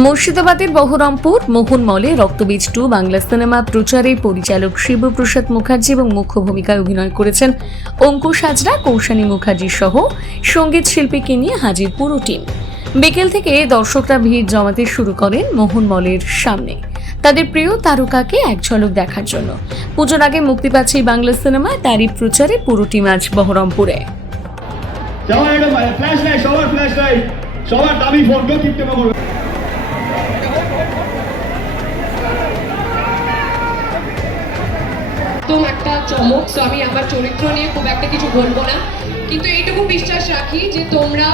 মুর্শিদাবাদের বহরমপুর মোহন মলে রক্তবীজ টু বাংলা সিনেমা প্রচারে পরিচালক শিবপ্রসাদ মুখার্জি এবং মুখ্য ভূমিকায় অভিনয় করেছেন অঙ্কুশ হাজরা, কৌশানী মুখার্জি সহ সংগীত শিল্পীকে নিয়ে হাজির পুরো টিম। বিকেল থেকে দর্শকরা ভিড় জমাতে শুরু করেন মোহন মলের সামনে। তাদের প্রিয় তারকাকে এক ঝলক দেখার জন্য। পুজোর আগে মুক্তি পাচ্ছে বাংলা সিনেমা, তারই প্রচারে পুরো টিম আজ বহরমপুরে। সবার দামি ফোন কেউ একদম একটা চমক তো আমি আমার চরিত্র নিয়ে খুব একটা কিছু বলব না কিন্তু এইটুকু বিশ্বাস রাখি যে তোমরা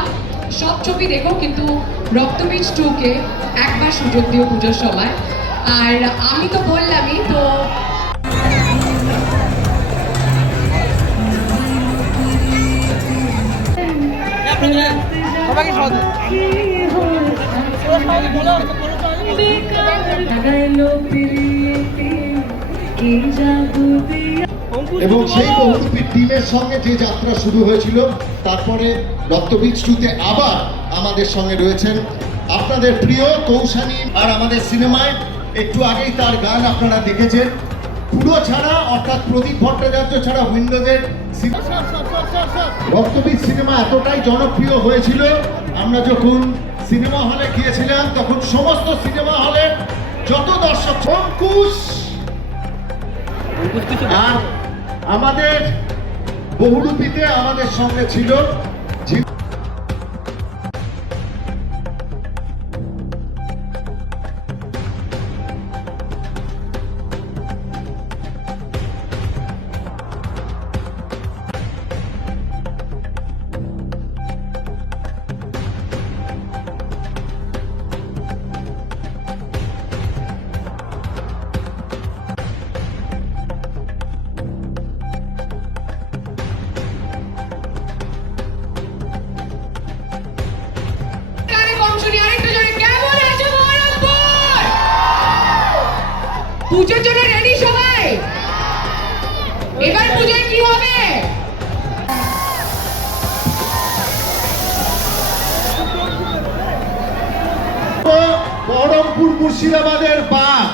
সব ছবি দেখো কিন্তু রক্তবীজ টুকে একবার সুযোগ দিও পুজোর সময় আর আমি তো বললামই তো এবং সেই বহুরূপী টিমের সঙ্গে যে যাত্রা শুরু হয়েছিল তারপরে রক্তবীজ টুতে আবার আমাদের সঙ্গে রয়েছেন আপনাদের প্রিয় কৌশানী আর আমাদের সিনেমায় একটু আগেই তার গান আপনারা দেখেছেন। পুরো ছাড়া অর্থাৎ প্রদীপ ভট্টাচার্য ছাড়া উইন্ডোজের রক্তবীজ সিনেমা এতটাই জনপ্রিয় হয়েছিল আমরা যখন সিনেমা হলে গিয়েছিলাম তখন সমস্ত সিনেমা হলে যত দর্শক অঙ্কুশ আর আমাদের বহুরূপীতে আমাদের সঙ্গে ছিল পুজোর জন্য রেডি সবাই এবার পুজোয় কি হবে বহরমপুর মুর্শিদাবাদের বাঘ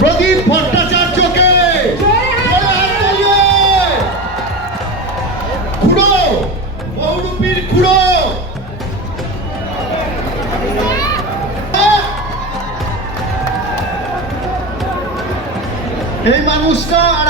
প্রদীপ ভট্টাচার্যকে এই মানুষটা আর